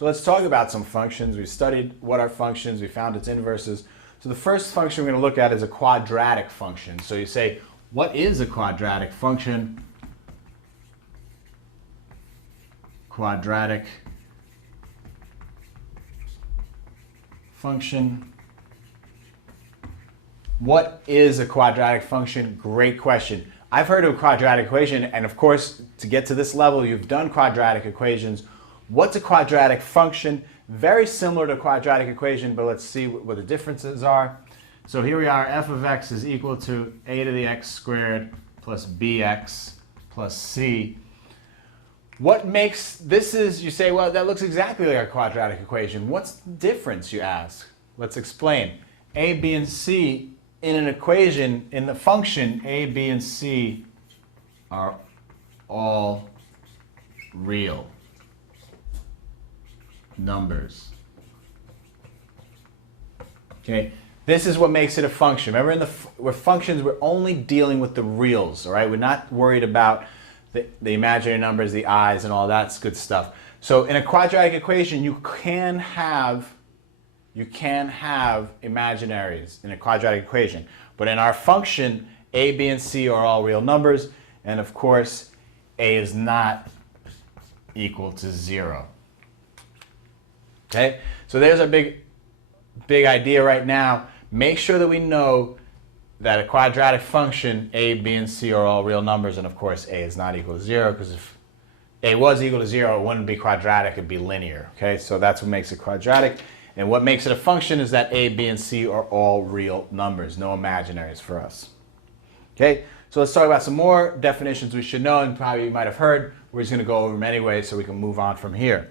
So let's talk about some functions. We studied what are functions, we found its inverses. So the first function we're going to look at is a quadratic function. So you say, what is a quadratic function? Quadratic function. What is a quadratic function? Great question. I've heard of a quadratic equation, and of course, to get to this level, you've done quadratic equations. What's a quadratic function? Very similar to a quadratic equation, but let's see what the differences are. So here we are, f of x is equal to a to the x squared plus bx plus c. What makes, this is, you say, well, that looks exactly like a quadratic equation. What's the difference, you ask? Let's explain. A, b, and c in an equation, in the function, a, b, and c are all real numbers. Okay, this is what makes it a function. Remember, with functions, we're only dealing with the reals, all right? We're not worried about the imaginary numbers, the i's, and all that's good stuff. So in a quadratic equation, you can have imaginaries in a quadratic equation. But in our function, a, b, and c are all real numbers. And of course, a is not equal to 0. Okay? So there's a big idea right now. Make sure that we know that a quadratic function, a, b, and c are all real numbers. And of course, a is not equal to 0, because if a was equal to 0, it wouldn't be quadratic, it'd be linear. Okay? So that's what makes it quadratic. And what makes it a function is that a, b, and c are all real numbers, no imaginaries for us. Okay, so let's talk about some more definitions we should know, and probably you might have heard. We're just going to go over them anyway so we can move on from here.